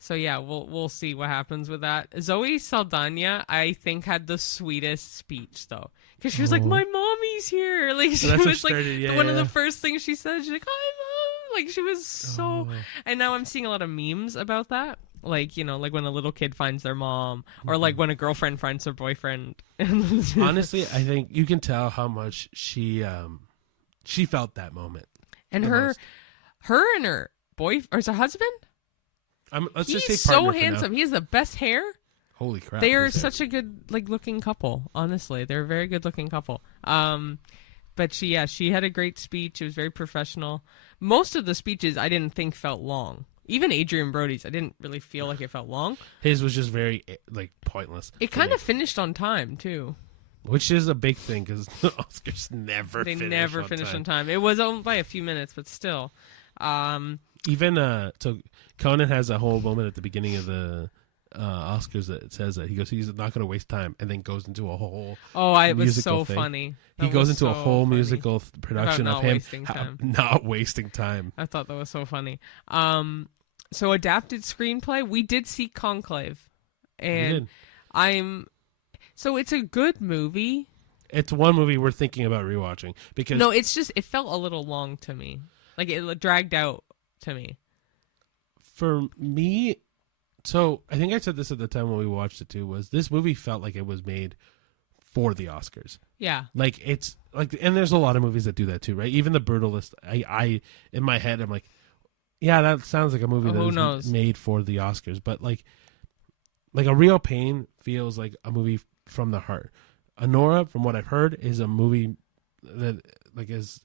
So yeah, we'll see what happens with that. Zoe Saldana, I think, had the sweetest speech though, because she was like, "My mommy's here." Like she was like one of the first things she said. She's like, "Hi, mom." Like she was so. And now I'm seeing a lot of memes about that. Like, you know, like when a little kid finds their mom, or like when a girlfriend finds her boyfriend. Honestly, I think you can tell how much she felt that moment. And her and her boyfriend, or her husband. Let's just say he's so handsome. He has the best hair. Holy crap! They are such a good looking couple. Honestly, they're a very good looking couple. But she had a great speech. It was very professional. Most of the speeches I didn't think felt long. Even Adrian Brody's, I didn't really feel like it felt long. His was just very pointless. It kind of finished on time too, which is a big thing because the Oscars never finish on time. It was owned by a few minutes, but still. Even so, Conan has a whole moment at the beginning of the Oscars that says that he's not going to waste time, and then goes into a whole it was so thing. funny. He goes into a whole musical production of him not wasting time. I thought that was so funny. So adapted screenplay, we did see Conclave, and so it's a good movie. It's one movie we're thinking about rewatching because it's just it felt a little long to me, like it dragged out to me. For me, so I think I said this at the time when we watched it too. Was this movie felt like it was made for the Oscars? Yeah, like it's like, and there's a lot of movies that do that too, right? Even The Brutalist, I in my head I'm like, yeah, that sounds like a movie that was made for the Oscars, but like A Real Pain feels like a movie from the heart. Anora, from what I've heard, is a movie that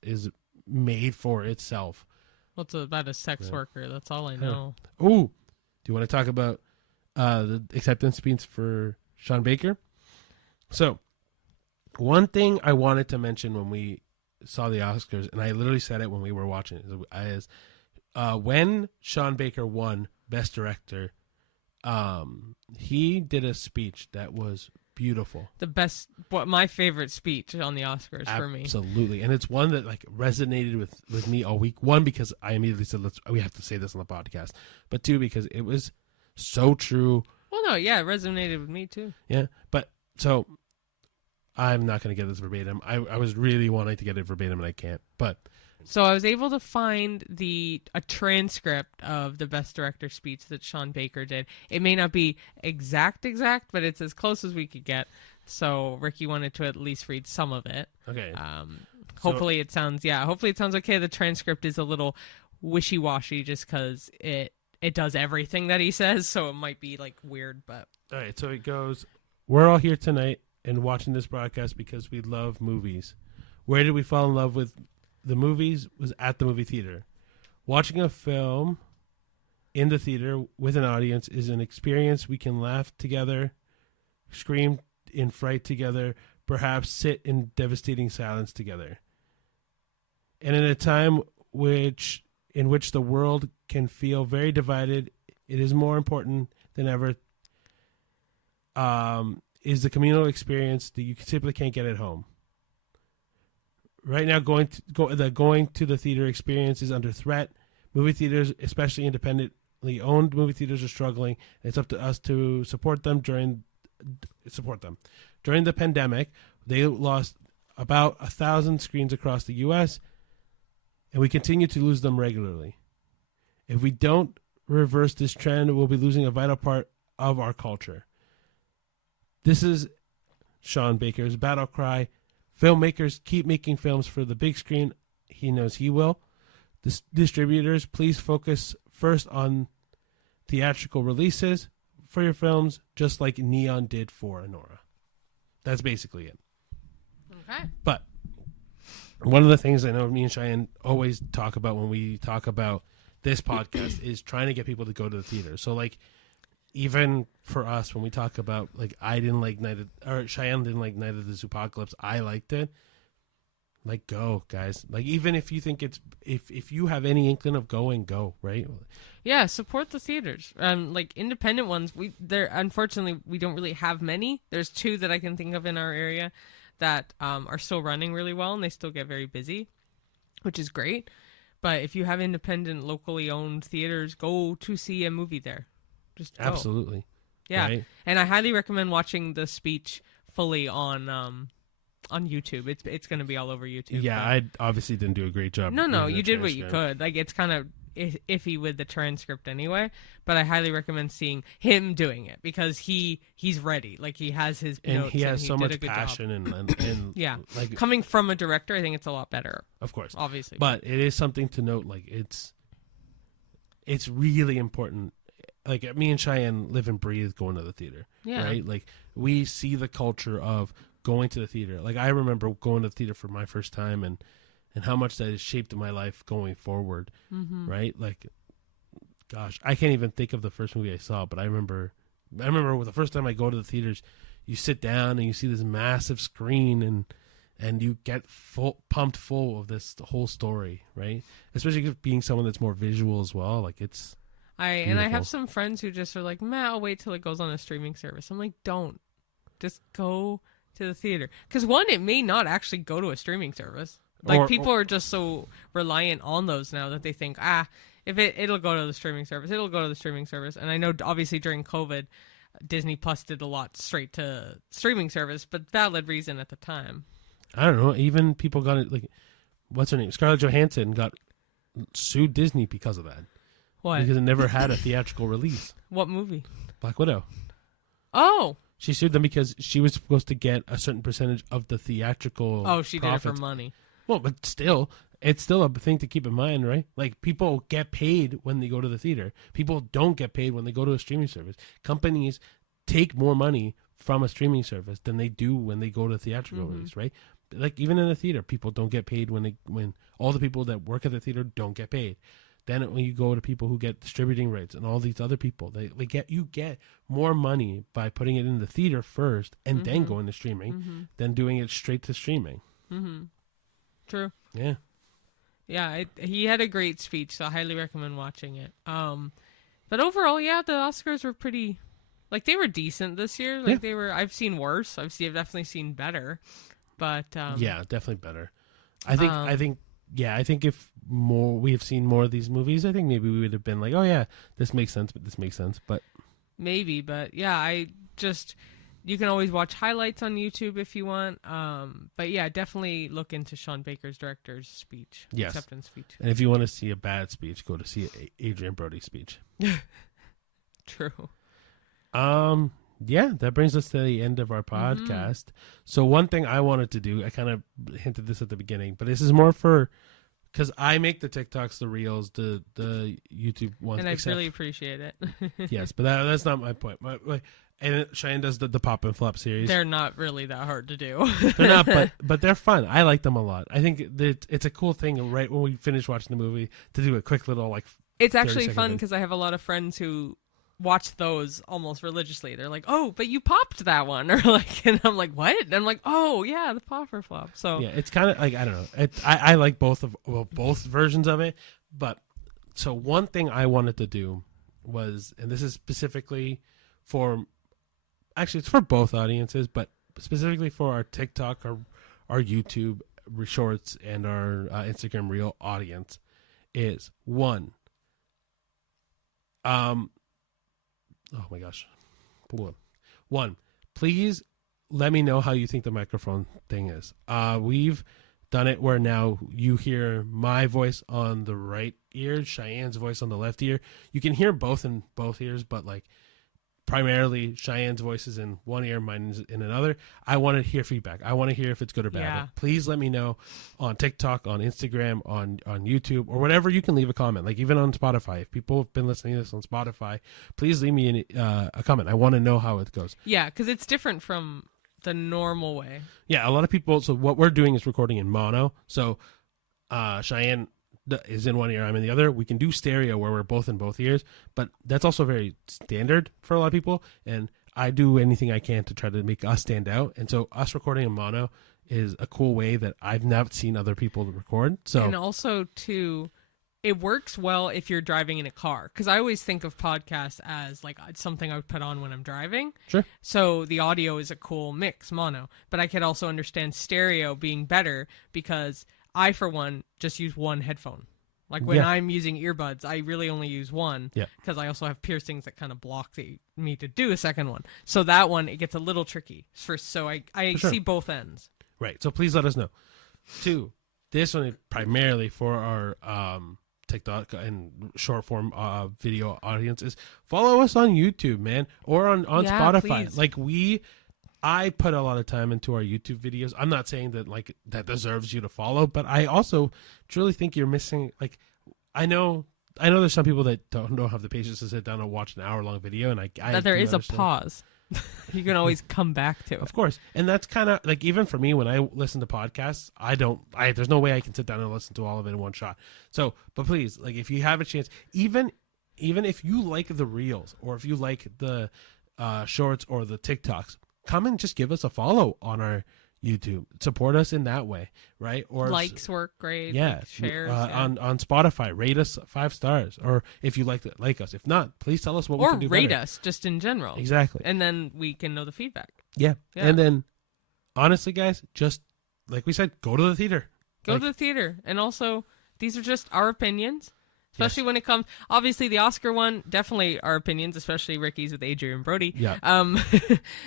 is made for itself. Well, it's about a sex worker. That's all I know. Ooh, do you want to talk about the acceptance speech for Sean Baker? So, one thing I wanted to mention when we saw the Oscars, and I literally said it when we were watching it, is when Sean Baker won Best Director, he did a speech that was beautiful. My favorite speech on the Oscars for me. Absolutely. And it's one that resonated with me all week. One, because I immediately said, we have to say this on the podcast. But two, because it was so true. Well, no, yeah, it resonated with me too. Yeah. But so I'm not going to get this verbatim. I was really wanting to get it verbatim and I can't. But so I was able to find a transcript of the Best Director speech that Sean Baker did. It may not be exact, but it's as close as we could get. So Ricky wanted to at least read some of it. Okay. Hopefully it sounds okay. The transcript is a little wishy-washy just because it does everything that he says, so it might be weird, but all right. So it goes, we're all here tonight and watching this broadcast because we love movies. Where did we fall in love with the movies? Was at the movie theater. Watching a film in the theater with an audience is an experience. We can laugh together, scream in fright together, perhaps sit in devastating silence together. And in a time in which the world can feel very divided, it is more important than ever is the communal experience that you simply can't get at home. Right now, going to the theater experience is under threat. Movie theaters, especially independent owned movie theaters are struggling. It's up to us to support them during the pandemic. They lost about 1,000 screens across the U.S., and we continue to lose them regularly. If we don't reverse this trend, we'll be losing a vital part of our culture. This is Sean Baker's battle cry. Filmmakers, keep making films for the big screen. He knows he will. Distributors, please focus first on theatrical releases for your films, just like Neon did for Anora. That's basically it. Okay. But one of the things I know me and Cheyenne always talk about when we talk about this podcast is trying to get people to go to the theater. So, like, even for us, when we talk about, like, I didn't like Cheyenne didn't like Night of the Zoopocalypse, I liked it. Like, go, guys. Like, even if you think it's, if you have any inkling of going, go, right? Yeah, support the theaters. Like, independent ones, unfortunately, we don't really have many. There's 2 that I can think of in our area that are still running really well, and they still get very busy, which is great. But if you have independent, locally owned theaters, go to see a movie there. Just go. Absolutely. Yeah, right? And I highly recommend watching the speech fully on YouTube. It's going to be all over YouTube. Yeah, I obviously didn't do a great job. No, you did what you could. Like, it's kind of iffy with the transcript anyway, but I highly recommend seeing him doing it because he's ready. Like, he has his notes he has and so much passion and yeah, like, coming from a director, I think it's a lot better. Of course, obviously, but it is something to note. Like, it's really important. Like, me and Cheyenne live and breathe going to the theater. Yeah, right. Like, we see the culture of going to the theater. Like, I remember going to the theater for my first time and how much that has shaped my life going forward, right? Like, gosh, I can't even think of the first movie I saw, but I remember the first time I go to the theaters, you sit down and you see this massive screen and you get pumped full of this whole story, right? Especially being someone that's more visual as well. Like, it's beautiful. I have some friends who just are like, man, I'll wait till it goes on a streaming service. I'm like, don't. Just go to the theater. Because one, it may not actually go to a streaming service. Like, people are just so reliant on those now that they think, if it'll go to the streaming service, it'll go to the streaming service. And I know, obviously, during COVID, Disney Plus did a lot straight to streaming service, but valid reason at the time. I don't know. Even people got it, like, what's her name? Scarlett Johansson got sued Disney because of that. What? Because it never had a theatrical release. What movie? Black Widow. Oh. She sued them because she was supposed to get a certain percentage of the theatrical she profits. did it for money. Well, but still, it's still a thing to keep in mind, right? Like, people get paid when they go to the theater. People don't get paid when they go to a streaming service. Companies take more money from a streaming service than they do when they go to theatrical release, right? Like, even in the theater, people don't get paid when all the people that work at the theater don't get paid. Then when you go to people who get distributing rights and all these other people, you get more money by putting it in the theater first and then going to streaming than doing it straight to streaming. True. Yeah. Yeah, he had a great speech, so I highly recommend watching it. But overall, yeah, the Oscars were pretty, like, they were decent this year. Like, they were. I've seen worse. I've definitely seen better. But yeah, definitely better. I think if we have seen more of these movies, I think maybe we would have been like, oh yeah, this makes sense, but maybe, but yeah, you can always watch highlights on YouTube if you want. But yeah, definitely look into Sean Baker's director's speech, acceptance speech. And if you want to see a bad speech, go to see Adrian Brody's speech. True. Yeah, that brings us to the end of our podcast. So one thing I wanted to do, I kind of hinted this at the beginning, but this is more for, because I make the TikToks, the Reels, the YouTube ones. And I really appreciate it. Yes, but that's not my point. And Cheyenne does the Pop and Flop series. They're not really that hard to do. They're not, but they're fun. I like them a lot. I think it's a cool thing right when we finish watching the movie to do a quick little, like, it's actually fun because I have a lot of friends who watch those almost religiously. They're like, oh, but you popped that one, or like, and I'm like, what? And I'm like, oh yeah, the Pop or Flop. So yeah, it's kind of like, I don't know. I like both versions of it. But so one thing I wanted to do was, and this is specifically for, actually it's for both audiences, but specifically for our TikTok, our YouTube shorts, and our Instagram Reel audience, is one. Oh my gosh. One, please let me know how you think the microphone thing is. We've done it where now you hear my voice on the right ear, Cheyenne's voice on the left ear. You can hear both in both ears, but like primarily Cheyenne's voice is in one ear, mine is in another. I want to hear feedback. I want to hear if it's good or bad. Yeah. Please let me know on TikTok, on Instagram, on YouTube, or whatever. You can leave a comment, like even on Spotify. If people have been listening to this on Spotify, please leave me a comment. I want to know how it goes. Yeah, because it's different from the normal way. Yeah, a lot of people. So what we're doing is recording in mono. So Cheyenne is in one ear, I'm in the other. We can do stereo where we're both in both ears, but that's also very standard for a lot of people. And I do anything I can to try to make us stand out. And so us recording in mono is a cool way that I've not seen other people record. So and also too, it works well if you're driving in a car, because I always think of podcasts as like something I would put on when I'm driving. Sure. So the audio is a cool mix, mono. But I could also understand stereo being better because I, for one, just use one headphone. Like when I'm using earbuds, I really only use one because I also have piercings that kind of block me to do a second one. So that one, it gets a little tricky. So I see both ends. Right. So please let us know. 2, this one is primarily for our TikTok and short form video audiences. Follow us on YouTube, man, or on Spotify. Please. Like I put a lot of time into our YouTube videos. I'm not saying that like that deserves you to follow, but I also truly think you're missing. Like, I know there's some people that don't have the patience to sit down and watch an hour-long video, and I there is understand. a pause. You can always come back to it. Of course, and that's kind of like even for me when I listen to podcasts, there's no way I can sit down and listen to all of it in one shot. So, but please, like if you have a chance, even if you like the reels or if you like the shorts or the TikToks, come and just give us a follow on our YouTube. Support us in that way, right? Or likes work great. Yeah, like shares on Spotify. Rate us 5 stars, or if you like us. If not, please tell us what we can do. Or rate better. us just in general. Exactly, and then we can know the feedback. Yeah, and then honestly, guys, just like we said, go to the theater. Go to the theater, and also these are just our opinions. Especially when it comes, obviously the Oscar one, definitely our opinions, especially Ricky's with Adrian Brody. Yeah.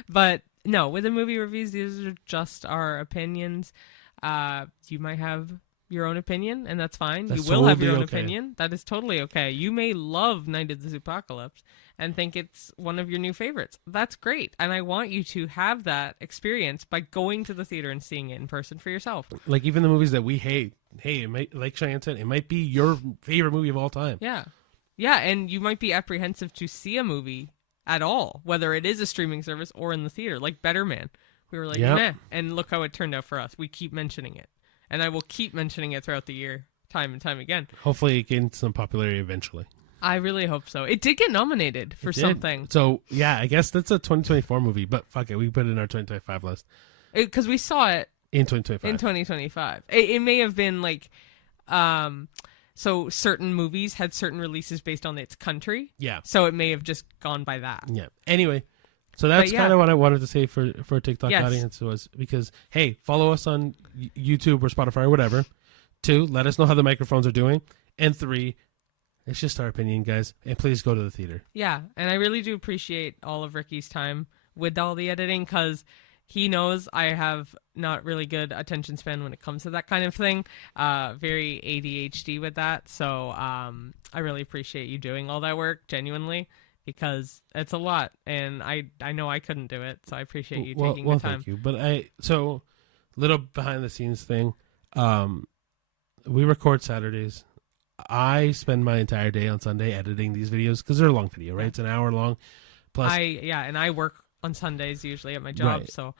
But no, with the movie reviews, these are just our opinions. You might have your own opinion, and that's fine. You will have your own opinion. That is totally okay. You may love Night of the Zoopocalypse and think it's one of your new favorites. That's great. And I want you to have that experience by going to the theater and seeing it in person for yourself. Like even the movies that we hate. Hey, it might, like Cheyenne said, it might be your favorite movie of all time. Yeah. Yeah, and you might be apprehensive to see a movie at all, whether it is a streaming service or in the theater, like Better Man. We were like, meh, and look how it turned out for us. We keep mentioning it. And I will keep mentioning it throughout the year, time and time again. Hopefully it gains some popularity eventually. I really hope so. It did get nominated for something. So, yeah, I guess that's a 2024 movie, but fuck it, we put it in our 2025 list. Because we saw it in 2025. In 2025. It may have been like, so certain movies had certain releases based on its country. Yeah. So it may have just gone by that. Yeah. Anyway, so that's kind of what I wanted to say for TikTok audience was because, hey, follow us on YouTube or Spotify or whatever. 2, let us know how the microphones are doing. And 3, it's just our opinion, guys. And please go to the theater. Yeah. And I really do appreciate all of Ricky's time with all the editing because he knows I have not really good attention span when it comes to that kind of thing. Very ADHD with that. So I really appreciate you doing all that work, genuinely, because it's a lot. And I know I couldn't do it. So I appreciate you taking the time. Thank you. But so little behind the scenes thing. We record Saturdays. I spend my entire day on Sunday editing these videos because they're a long video, right? It's an hour long. Plus, and I work on Sundays usually at my job. Right. So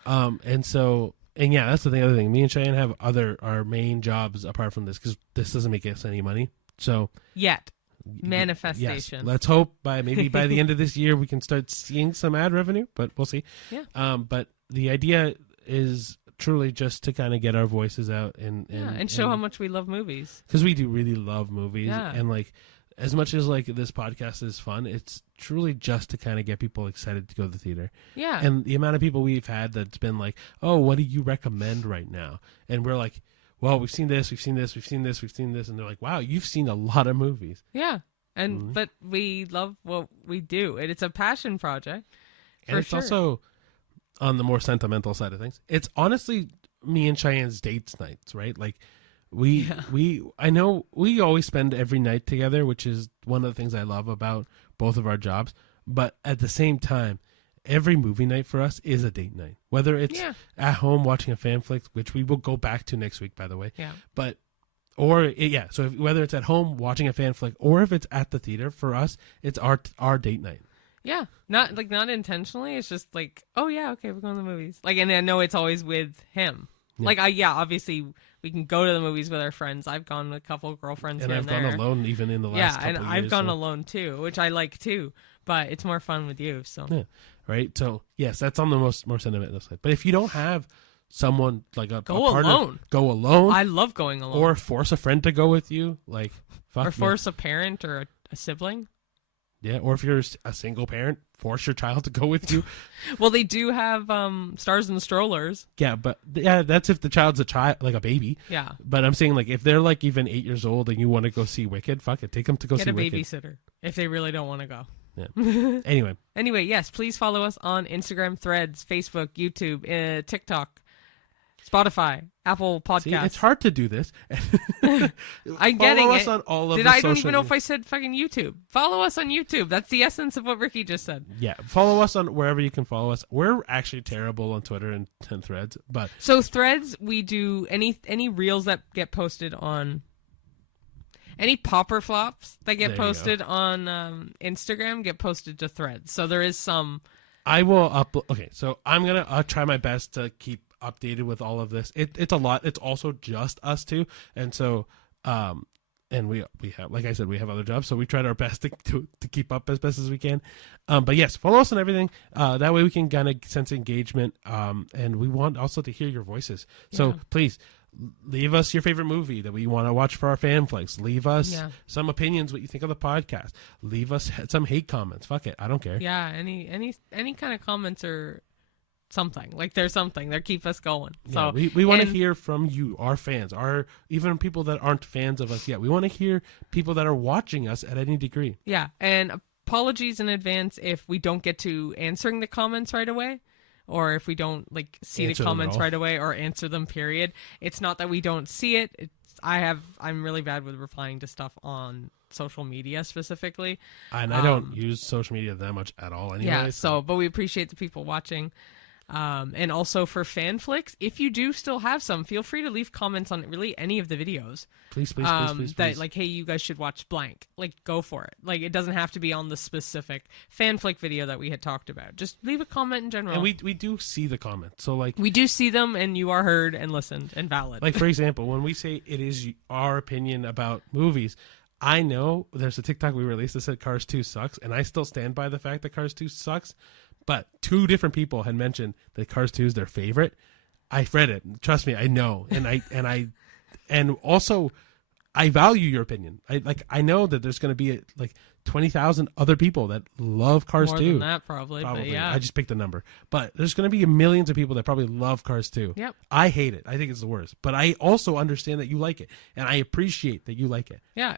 and yeah, that's the other thing. Me and Cheyenne have our main jobs apart from this because this doesn't make us any money. So manifestation. Yes, let's hope by the end of this year we can start seeing some ad revenue, but we'll see. Yeah. But the idea is truly just to kind of get our voices out and show how much we love movies because we do really love movies. Yeah. And like as much as like this podcast is fun, it's truly just to kind of get people excited to go to the theater. Yeah. And the amount of people we've had that's been like, oh, what do you recommend right now? And we're like, well, we've seen this, we've seen this, we've seen this, we've seen this. And they're like, wow, you've seen a lot of movies. Yeah. And but we love what we do. It's a passion project. And it's also on the more sentimental side of things. It's honestly me and Cheyenne's dates nights, right? Like I know we always spend every night together, which is one of the things I love about both of our jobs. But at the same time, every movie night for us is a date night. Whether it's at home watching a fan flick, which we will go back to next week, by the way. Yeah. So whether it's at home watching a fan flick or if it's at the theater, for us, it's our date night. Yeah, not intentionally. It's just like, oh yeah, okay, we're going to the movies. Like, and I know it's always with him. Yeah. Like, obviously we can go to the movies with our friends. I've gone with a couple of girlfriends and here I've gone alone even in the last couple and years. I've gone alone too, which I like too. But it's more fun with you. So right. So yes, that's on the more sentimental side. But if you don't have someone like a partner, alone. Go alone. I love going alone. Or force a friend to go with you. Like or force a parent or a sibling. Yeah, or if you're a single parent, force your child to go with you. Well, they do have stars and strollers. Yeah, but that's if the child's a child, like a baby. Yeah. But I'm saying, like, if they're like even 8 years old and you want to go see Wicked, fuck it, take them to go see Wicked. Get a babysitter if they really don't want to go. Yeah. Anyway, yes, please follow us on Instagram, Threads, Facebook, YouTube, TikTok, Spotify, Apple Podcasts. See, it's hard to do this. I'm getting Follow it. us on all of I don't even know if I said fucking YouTube. Follow us on YouTube. That's the essence of what Ricky just said. Yeah, follow us on wherever you can follow us. We're actually terrible on Twitter and Threads, but so Threads, we do any reels that get posted on. Any popper flops that get posted on Instagram get posted to Threads. So there is some. I will Okay, so I'm gonna try my best to keep updated with all of this. It's a lot. It's also just us two, and so and we have, like I said, we have other jobs, so we tried our best to keep up as best as we can. But yes, follow us on everything. That way we can kind of sense engagement. And we want also to hear your voices. So please. Leave us your favorite movie that we want to watch for our fan flicks. Leave us some opinions, what you think of the podcast. Leave us some hate comments. Fuck it, I don't care. Yeah, any kind of comments or something. Like there's something that keep us going. So we want to hear from you, our fans, even people that aren't fans of us yet. We want to hear people that are watching us at any degree. Yeah, and apologies in advance if we don't get to answering the comments right away. Or if we don't see the comments right away or answer them, period. It's not that we don't see it. I'm really bad with replying to stuff on social media specifically. And I don't use social media that much at all anyway. Yeah, but we appreciate the people watching. And also for fan flicks, if you do still have some, feel free to leave comments on really any of the videos. Please. That like, hey, you guys should watch blank. Like, go for it. Like, it doesn't have to be on the specific fan flick video that we had talked about. Just leave a comment in general. And we do see the comments. So we do see them, and you are heard and listened and valid. Like, for example, when we say it is our opinion about movies, I know there's a TikTok we released that said Cars 2 sucks, and I still stand by the fact that Cars 2 sucks. But 2 different people had mentioned that Cars 2 is their favorite. I read it. Trust me, I know. And also I value your opinion. I know that there's going to be 20,000 other people that love Cars 2. More than that, probably. But yeah. I just picked a number. But there's going to be millions of people that probably love Cars 2. Yep. I hate it. I think it's the worst. But I also understand that you like it. And I appreciate that you like it. Yeah.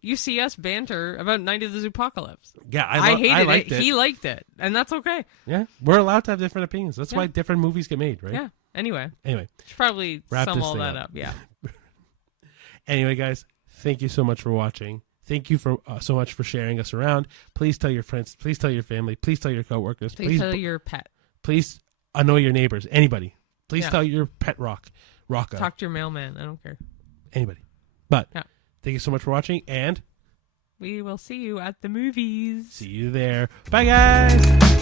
You see us banter about Night of the Zoopocalypse. Yeah, I hated it. He liked it. And that's okay. Yeah. We're allowed to have different opinions. That's why different movies get made, right? Yeah. Anyway. Should probably sum all that up. Yeah. Anyway, guys, thank you so much for watching. Thank you for so much for sharing us around. Please tell your friends. Please tell your family. Please tell your coworkers. Please tell your pet. Please annoy your neighbors. Anybody. Please tell your pet Rocco. Talk to your mailman. I don't care. Anybody. But thank you so much for watching, and we will see you at the movies. See you there. Bye, guys.